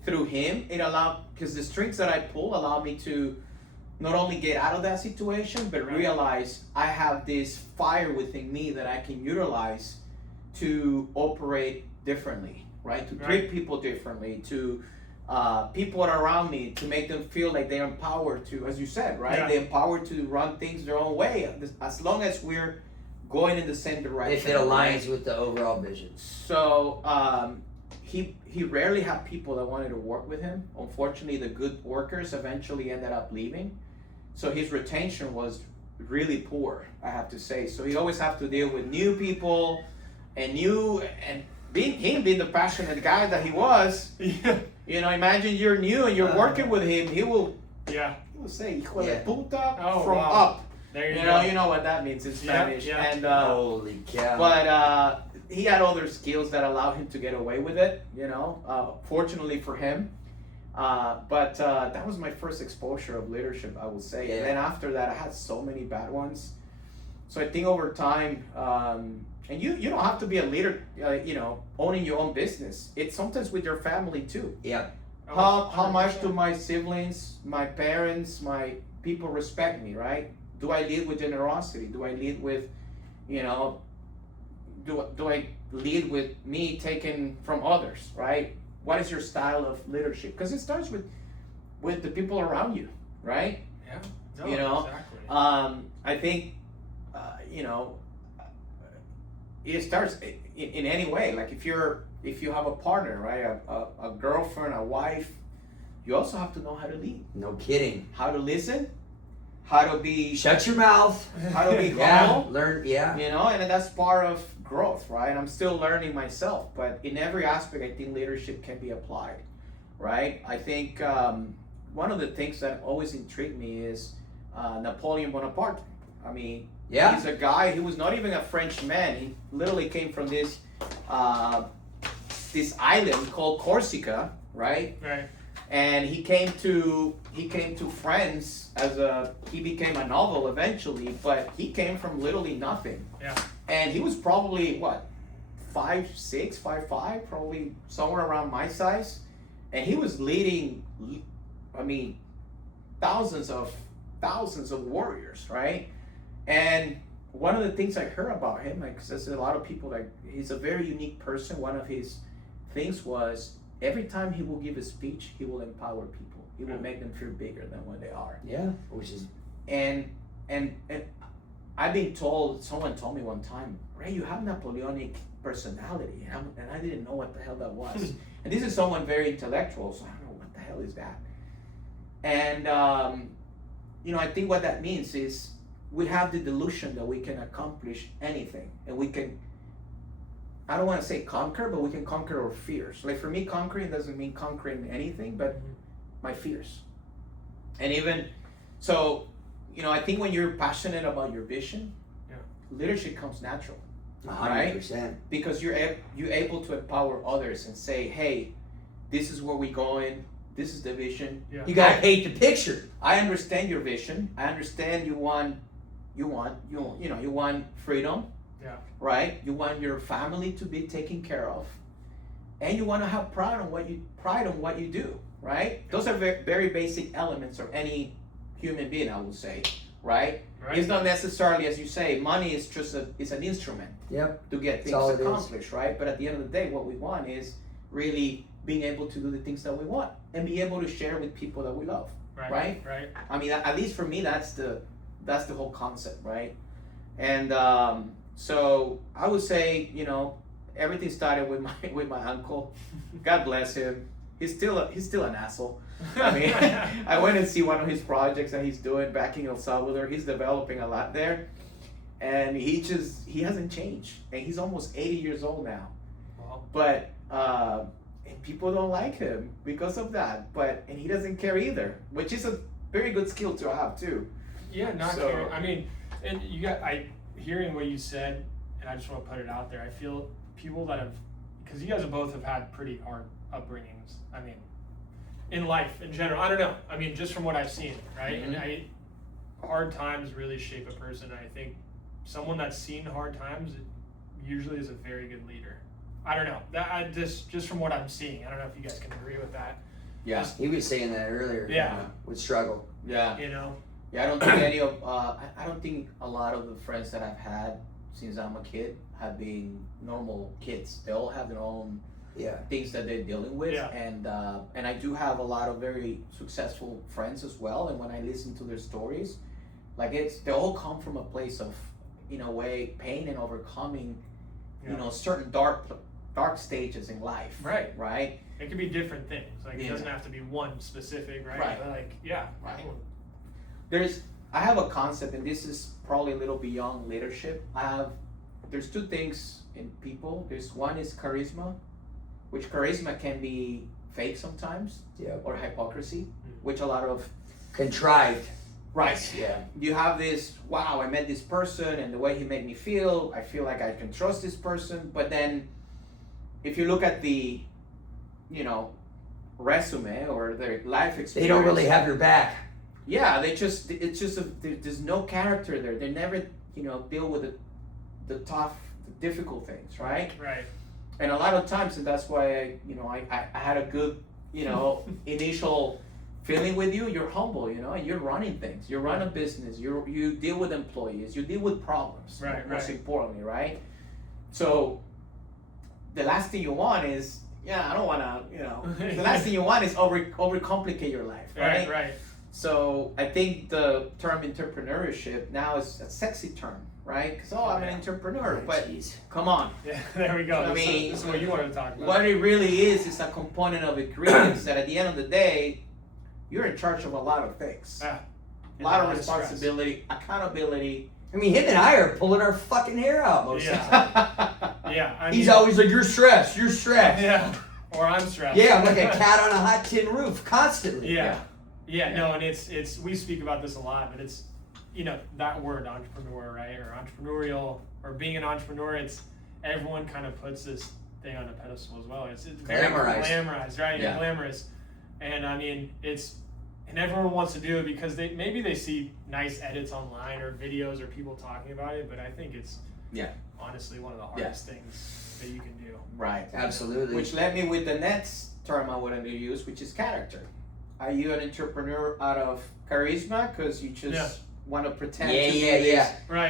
through him it allowed, because the strings that I pull allowed me to not only get out of that situation, but Right. realize I have this fire within me that I can utilize to operate differently, right? To treat Right. people differently, to people around me, to make them feel like they're empowered to, as you said, right? Yeah. They're empowered to run things their own way, as long as we're going in the same direction. If it aligns right? with the overall vision. So he rarely had people that wanted to work with him. Unfortunately, the good workers eventually ended up leaving. So his retention was really poor, I have to say. So he always have to deal with new people and being the passionate guy that he was. Yeah. Imagine you're new and you're working with him. He will Yeah. say hijo de Yeah. puta Oh, from wow. up. There you You go. know what that means in Spanish. yeah. And Holy cow. but he had other skills that allowed him to get away with it, fortunately for him. But that was my first exposure of leadership, I would say. Yeah. And then after that, I had so many bad ones. So I think over time, and you don't have to be a leader, owning your own business. It's sometimes with your family too. Yeah. How much do my siblings, my parents, my people respect me, right? Do I lead with generosity? Do I lead with, do I lead with me taking from others, right? What is your style of leadership? Because it starts with the people around you, right? Yeah. No, Exactly. I think, it starts in any way. Like if you have a partner, right? A girlfriend, a wife, you also have to know how to lead, No kidding. how to listen, how to be, Shut your mouth. how to be Yeah. humble. Learn. Yeah. And that's part of growth, right? I'm still learning myself, but in every aspect, I think leadership can be applied, right? I think one of the things that always intrigued me is Napoleon Bonaparte. I mean, Yeah. he's a guy who was not even a French man. He literally came from this this island called Corsica, right? Right. And he came to France he became a novel eventually, but he came from literally nothing. Yeah. And he was probably what, 5'6", 5'5", probably somewhere around my size, and he was leading, I mean, thousands of warriors, right? And one of the things I heard about him, like, there's a lot of people, like, he's a very unique person. One of his things was every time he will give a speech, he will empower people. He will make them feel bigger than what they are. Yeah, which is and I've been told, someone told me one time, Ray, you have Napoleonic personality, and I didn't know what the hell that was. And this is someone very intellectual, so I don't know what the hell is that. And I think what that means is we have the delusion that we can accomplish anything, and we can, I don't want to say conquer, but we can conquer our fears. Like for me, conquering doesn't mean conquering anything, but my fears. And even so, I think when you're passionate about your vision, leadership comes natural. 100%. Because you're able to empower others and say, hey, this is where we're going. This is the vision. Yeah. You gotta paint the picture. I understand your vision. I understand you want freedom. Yeah. Right? You want your family to be taken care of, and you want to have pride on what you do. Right? Those are very, very basic elements of any human being, I would say. Right? It's not necessarily, as you say, money is just it's an instrument. Yep. To get things accomplished, right? But at the end of the day, what we want is really being able to do the things that we want and be able to share with people that we love. Right? I mean, at least for me, that's the whole concept, right? And so I would say, everything started with my uncle. God bless him. He's still an asshole. I mean, I went and see one of his projects that he's doing back in El Salvador. He's developing a lot there, and he hasn't changed, and he's almost 80 years old now. Wow. But and people don't like him because of that. And he doesn't care either, which is a very good skill to have too. Yeah, not caring. I mean, and hearing what you said, and I just want to put it out there. I feel people that have, because you guys both have had pretty hard upbringings. I mean, in life in general. I don't know. I mean, just from what I've seen, right? Mm-hmm. And hard times really shape a person. I think someone that's seen hard times usually is a very good leader. I don't know. That just from what I'm seeing. I don't know if you guys can agree with that. Yeah. He was saying that earlier. Yeah. With struggle. Yeah. Yeah, I don't think I don't think a lot of the friends that I've had since I'm a kid have been normal kids. They all have their own things that they're dealing with, and I do have a lot of very successful friends as well. And when I listen to their stories, like they all come from a place of, in a way, pain and overcoming, certain dark stages in life. Right. Right. It could be different things. Like it doesn't have to be one specific, right? Right. But Right. I have a concept, and this is probably a little beyond leadership. There's two things in people. One is charisma, which charisma can be fake sometimes, or hypocrisy, which a lot of contrived. Right. Yeah. You have this, wow, I met this person and the way he made me feel, I feel like I can trust this person. But then if you look at the, resume or their life experience, they don't really have your back. Yeah, there's no character there. They never, deal with the tough, the difficult things, right? Right. And a lot of times, and that's why I had a good, initial feeling with you. You're humble, and you're running things. You run a business. You deal with employees. You deal with problems. Right. Most importantly, right? So the last thing you want is, I don't want to, the last thing you want is overcomplicate your life, right? Right. So I think the term entrepreneurship now is a sexy term, right? Because I'm an entrepreneur, but come on. Yeah, there we go. This is what you wanted to talk about. What it really is a component of ingredients that at the end of the day, you're in charge of a lot of things. A lot of responsibility, accountability. I mean, him and I are pulling our fucking hair out most of the time. Yeah. He's always like, you're stressed. Yeah. Or I'm stressed. Yeah, I'm like a cat on a hot tin roof constantly. Yeah, no, and it's we speak about this a lot, but it's that word entrepreneur, right? Or entrepreneurial, or being an entrepreneur, everyone kind of puts this thing on a pedestal as well. It's very Glamorized. right? Yeah. Glamorous. And I mean, and everyone wants to do it because maybe they see nice edits online or videos or people talking about it, but I think it's honestly one of the hardest things that you can do. Right. Absolutely. Which led me with the next term I wanted to use, which is character. Are you an entrepreneur out of charisma because you just want to pretend to be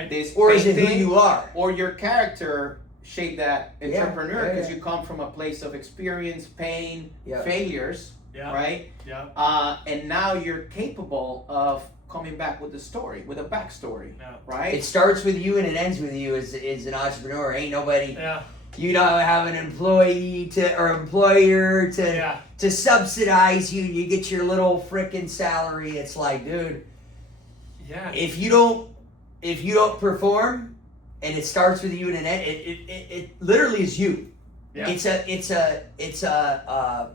this or is it who thing, you are? or your character shaped that entrepreneur because yeah. you come from a place of experience, pain, failures, right? Yeah. And now you're capable of coming back with a story, with a backstory, right? It starts with you and it ends with you as an entrepreneur. Ain't nobody. Yeah. You don't have an employee or employer to subsidize you, and you get your little frickin' salary. It's like, dude, if you don't perform, and it starts with you and it literally is you. Yeah. It's a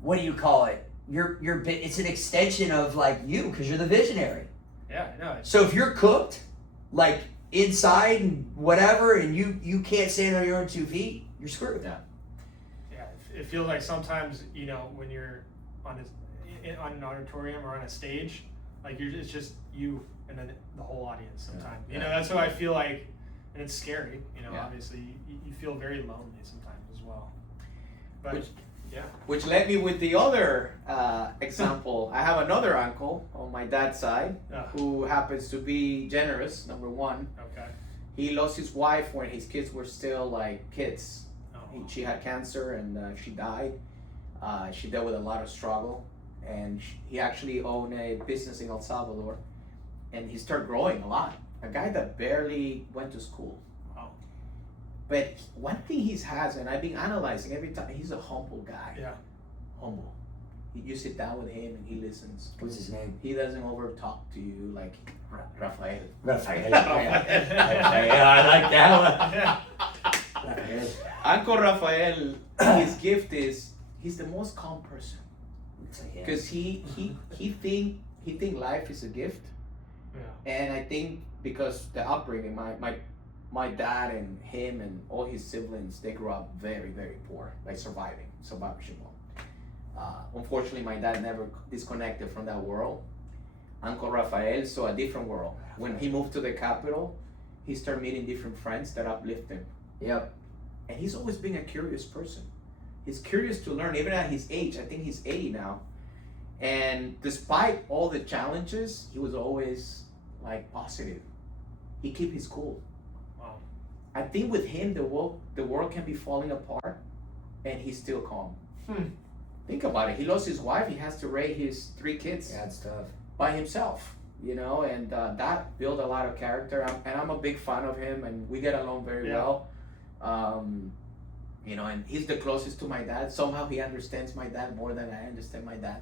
what do you call it? It's an extension of like you because you're the visionary. Yeah, no. So if you're cooked, like inside and whatever, and you can't stand on your own 2 feet, you're screwed. Yeah, it feels like sometimes when you're on an auditorium or on a stage, like it's just you and then the whole audience. Sometimes that's what I feel like, and it's scary. Obviously you feel very lonely sometimes as well. But which led me with the other example. I have another uncle on my dad's side who happens to be generous. Number one. Okay. He lost his wife when his kids were still like kids. She had cancer and she died. She dealt with a lot of struggle, and he actually owned a business in El Salvador, and he started growing a lot. A guy that barely went to school. Wow. But one thing he has, and I've been analyzing every time, he's a humble guy. Yeah. Humble. You sit down with him and he listens. What's his name? He doesn't over talk to you like Rafael. Rafael. I like that one. Uncle Rafael, his gift is he's the most calm person because he think life is a gift, and I think because the upbringing, my dad and him and all his siblings, they grew up very, very poor, like survivorship mode. Unfortunately, my dad never disconnected from that world. Uncle Rafael saw a different world. When he moved to the capital, he started meeting different friends that uplift him. Yep. And he's always been a curious person. He's curious to learn, even at his age. I think he's 80 now. And despite all the challenges, he was always like positive. He kept his cool. Wow. I think with him, the world can be falling apart, and he's still calm. Think about it. He lost his wife. He has to raise his 3 kids. Yeah, it's tough. By himself, and that built a lot of character. And I'm a big fan of him, and we get along very well. And he's the closest to my dad. Somehow he understands my dad more than I understand my dad.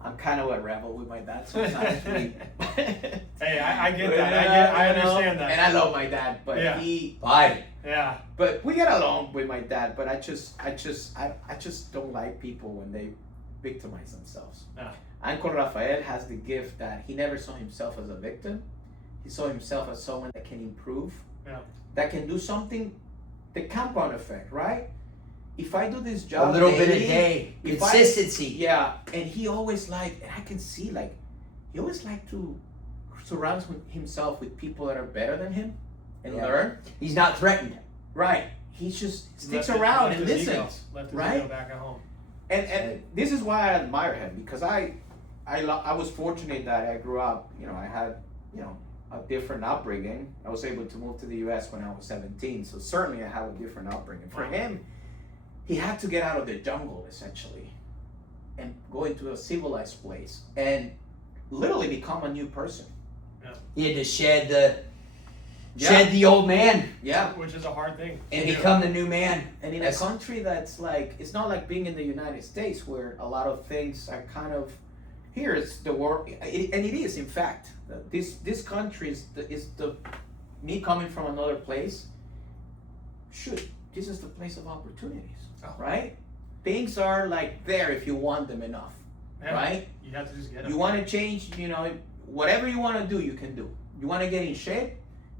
I'm kind of a rebel with my dad sometimes. Hey, I get that. I understand that. And I love my dad, but But we get along with my dad. But I just don't like people when they victimize themselves. Uncle Rafael has the gift that he never saw himself as a victim. He saw himself as someone that can improve, that can do something. The compound effect, right? If I do this job a little daily, bit a day, consistency. And he always and I can see he always to surround himself with people that are better than him and learn. He's not threatened. Right. He just sticks around and listens. Left his right? ego back at home. And this is why I admire him, because I was fortunate that I grew up. I had a different upbringing. I was able to move to the U.S. when I was 17, so certainly I have a different upbringing. For him, he had to get out of the jungle essentially, and go into a civilized place and literally become a new person. He had to shed the old man. Yeah, which is a hard thing. And become the new man. And in a country that's it's not like being in the United States where a lot of things are kind of, here it's the world, and it is in fact. This country is me coming from another place. This is the place of opportunities, right? Things are there if you want them enough, right? You have to just get them. You want to change, whatever you want to do, you can do. You want to get in shape,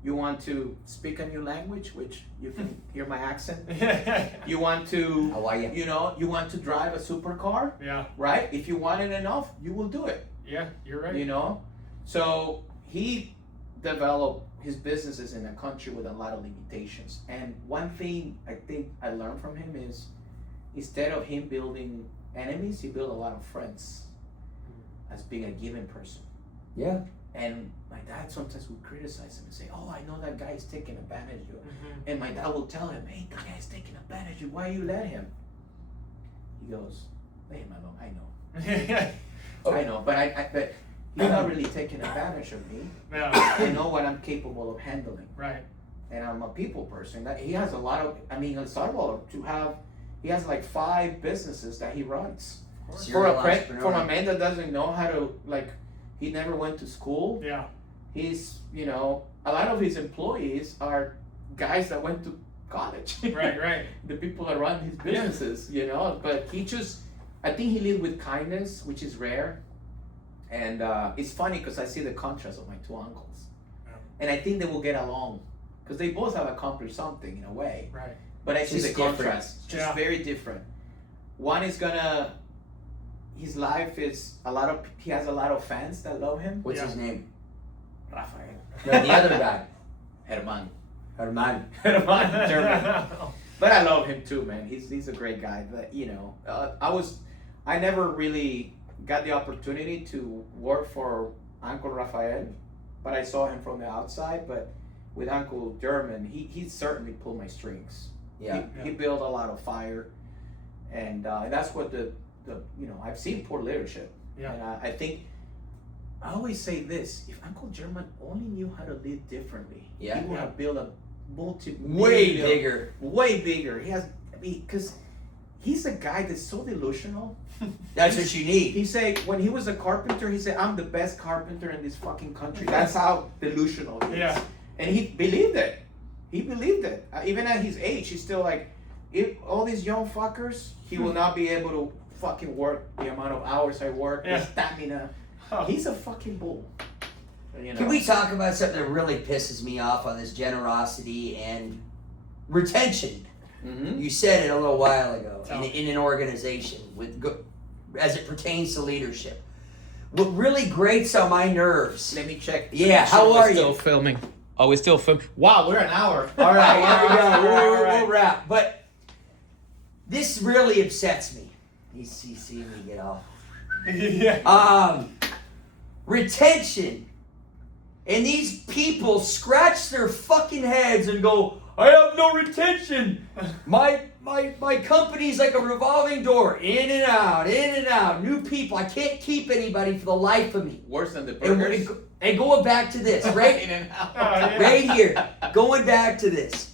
You want to speak a new language, which you can hear my accent. You want to, How are you? you know, you want to drive a supercar, Yeah. right? If you want it enough, you will do it. Yeah, you're right. You know, so he developed his businesses in a country with a lot of limitations. And one thing I think I learned from him is, instead of him building enemies, he built a lot of friends as being a giving person. Yeah. And my dad sometimes would criticize him and say, "Oh, I know that guy is taking advantage of you." Mm-hmm. And my dad will tell him, "Hey, that guy's taking advantage of you. Why you let him?" He goes, "Let him alone. I know. I know, but he's not really taking advantage of me. Yeah. I know what I'm capable of handling, Right. and I'm a people person. That he has a lot of. I mean, El Salvador he has like 5 businesses that he runs. For Serial for a entrepreneur. man that doesn't know how to, like, he never went to school. Yeah. He's, you know, a lot of his employees are guys that went to college. Right. Right. The people that run his businesses, you know. But I think he lived with kindness, which is rare. And it's funny because I see the contrast of my 2 uncles. Yeah. And I think they will get along because they both have accomplished something in a way. Right. But I see Just the different. contrast. It's just Yeah. very different. One is gonna, his life is he has a lot of fans that love him. What's Yeah. his name? Rafael. No, the other guy. Herman. Herman. Herman, German. But I love him too, man. He's a great guy. But, you know, I never really got the opportunity to work for Uncle Rafael, but I saw him from the outside. But with Uncle German, he certainly pulled my strings. Yeah. He built a lot of fire, and that's what the you know, I've seen poor leadership. Yeah. And I think I always say this: if Uncle German only knew how to lead differently, Yeah. he would Yeah. have built a Way bigger. way bigger. He has, because he's a guy that's so delusional. That's what you need. He said when he was a carpenter, he said, "I'm the best carpenter in this fucking country." That's how delusional he is. Yeah. And he believed it. He believed it. Even at his age, he's still like, if all these young fuckers, he will not be able to fucking work the amount of hours I work, Yeah. the stamina. Oh. He's a fucking bull. You know? Can we talk about something that really pisses me off on this generosity and retention? Mm-hmm. You said it a little while ago Tell me. in an organization as it pertains to leadership. What really grates on my nerves. Let me check. Yeah, how are Still you? filming. Oh, we're still filming. Wow, we're an hour. All right, here we go. All right. We'll wrap. But this really upsets me. You see me get off. Yeah. Retention. And these people scratch their fucking heads and go, "I have no retention. My company's like a revolving door, in and out, new people. I can't keep anybody for the life of me." Worse than the And, burgers. and going back to this, right? In and out. Oh, yeah. Right here, going back to this.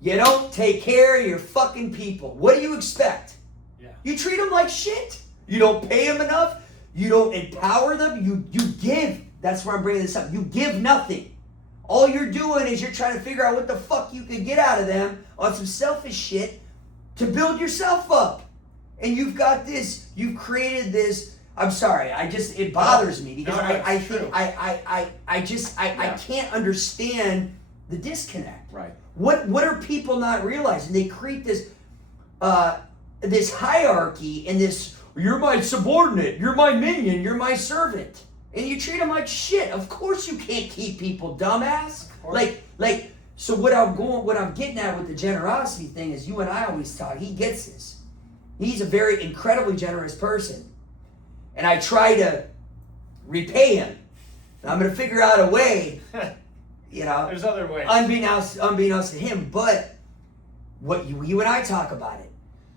You don't take care of your fucking people. What do you expect? Yeah. You treat them like shit. You don't pay them enough. You don't empower them. You give. That's where I'm bringing this up. You give nothing. All you're doing is you're trying to figure out what the fuck you can get out of them on some selfish shit to build yourself up. And you've got this. You've created this. I'm sorry. It bothers me because No, I it's think true. I can't understand the disconnect. Right. What are people not realizing? They create this this hierarchy and this, "You're my subordinate, you're my minion, you're my servant," and you treat them like shit. Of course you can't keep people, dumbass. Like so what I'm getting at with the generosity thing is, you and I always talk. He gets this. He's a very incredibly generous person, and I try to repay him. And I'm gonna figure out a way. You know, There's other ways. unbeknownst to him, but what you and I talk about it.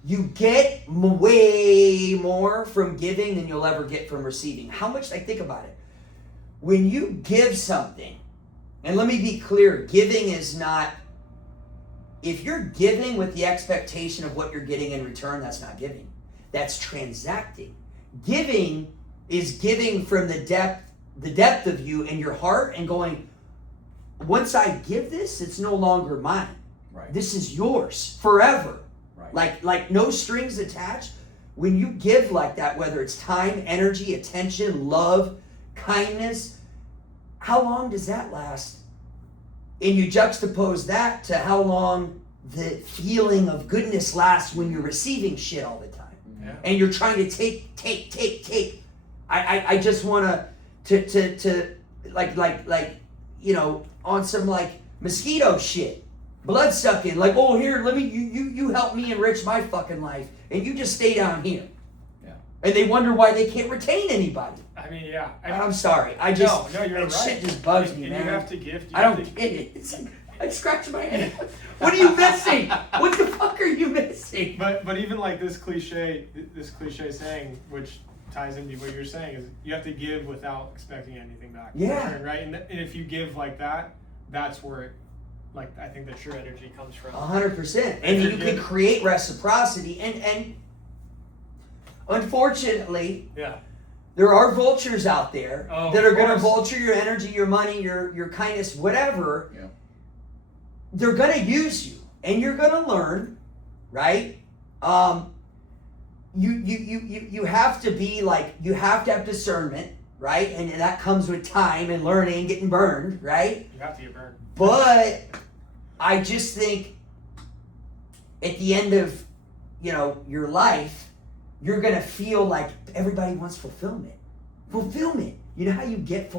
You get way more from giving than you'll ever get from receiving. How much? Think about it. When you give something, and let me be clear, giving is not. If you're giving with the expectation of what you're getting in return, that's not giving. That's transacting. Giving is giving from the depth of you and your heart, and going, once I give this, it's no longer mine. Right. This is yours forever. Right. Like no strings attached. When you give like that, whether it's time, energy, attention, love, kindness, how long does that last? and you juxtapose that to how long the feeling of goodness lasts when you're receiving shit all the time. Yeah. And you're trying to take. I just want to like you know, on some like mosquito shit, blood sucking. Like, oh, here, let me you help me enrich my fucking life, and you just stay down here. Yeah. And they wonder why they can't retain anybody. I mean, yeah. I'm sorry. I just no, you're that right. shit just bugs me, and man. You have to gift. I don't get it. It's like I scratch my head. What are you missing? What the fuck are you missing? But even like this cliche saying, which ties into what you're saying, is you have to give without expecting anything back. Yeah. In return, right. And if you give like that, that's where it, like, I think the true energy comes from. 100%. And you can create reciprocity. And unfortunately, yeah, there are vultures out there that are going to course. vulture your energy, your money, your kindness, whatever. Yeah. They're going to use you, and you're going to learn, right? You have to be like, you have to have discernment, right? And that comes with time and learning and getting burned, right? You have to get burned. But I just think at the end of, you know, your life, you're going to feel like everybody wants fulfillment. Fulfillment. You know how you get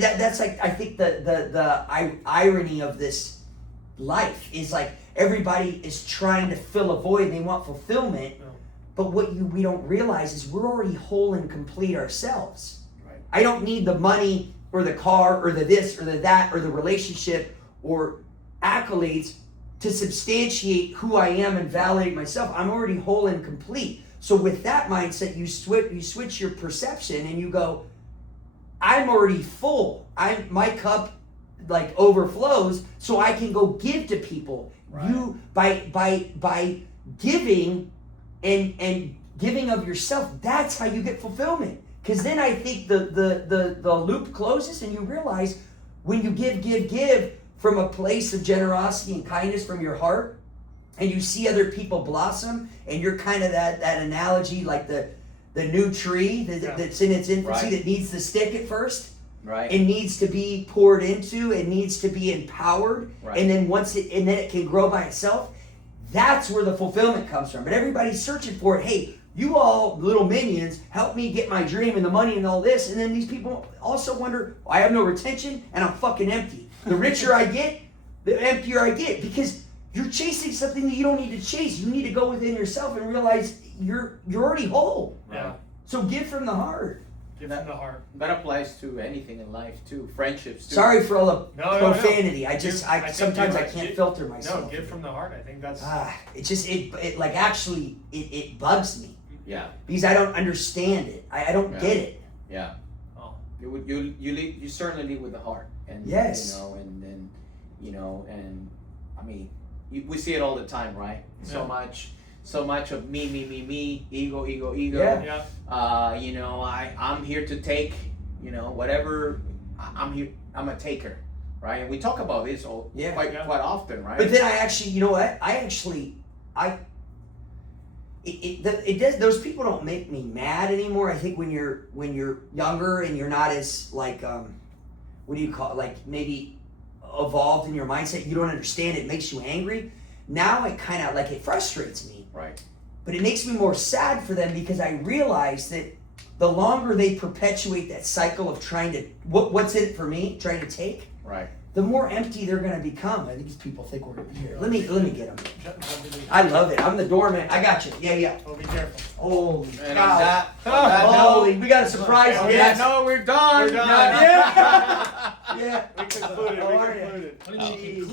that's like, I think the irony of this life is like everybody is trying to fill a void and they want fulfillment. No. But what we don't realize is we're already whole and complete ourselves. Right. I don't need the money or the car or the this or the that or the relationship or accolades to substantiate who I am and validate myself. I'm already whole and complete. So with that mindset, you switch your perception and you go, I'm already full. My cup like overflows, so I can go give to people. Right. You by giving and giving of yourself, that's how you get fulfillment. Because then I think the loop closes and you realize when you give from a place of generosity and kindness from your heart, and you see other people blossom, and you're kind of that analogy like the new tree that's in its infancy, Right. that needs the stick at first. Right. It needs to be poured into, it needs to be empowered, Right. and then then it can grow by itself. That's where the fulfillment comes from. But everybody's searching for it. Hey, you all little minions, help me get my dream and the money and all this. And then these people also wonder, I have no retention and I'm fucking empty. The richer I get, the emptier I get, because you're chasing something that you don't need to chase. You need to go within yourself and realize you're already whole. Yeah. So give from the heart. Give from the heart. That applies to anything in life too, friendships too. Sorry for all the No. profanity. I think sometimes you're I right. can't filter myself. No, give from the heart. I think that's. It just it like actually it bugs me Yeah. because I don't understand it. I don't Yeah. get it. Yeah. Oh. You certainly lead with the heart, and Yes. you know, and you know, and I mean, we see it all the time, right? Yeah. So much of me, ego. Yeah. Yeah. You know, I'm here to take, you know, whatever. I'm here. I'm a taker, right? And we talk about this quite often, right? But then I actually, you know what? It does. Those people don't make me mad anymore. I think when you're younger and you're not as like what do you call it? Like maybe evolved in your mindset, you don't understand it. It makes you angry. Now it kind of like it frustrates me. Right. But it makes me more sad for them because I realize that the longer they perpetuate that cycle of trying to what's in it for me, trying to take, Right. the more empty they're going to become. I think these people think we're here. Let me get them. I I love it. I'm the doorman. I got you. Yeah. Oh, be careful. Holy And cow. on that Holy, we got a surprise. Oh, for yeah, you. no, we're done. We're done. Yeah. We concluded. How are ya? We concluded. What do you mean Jeez. concluded?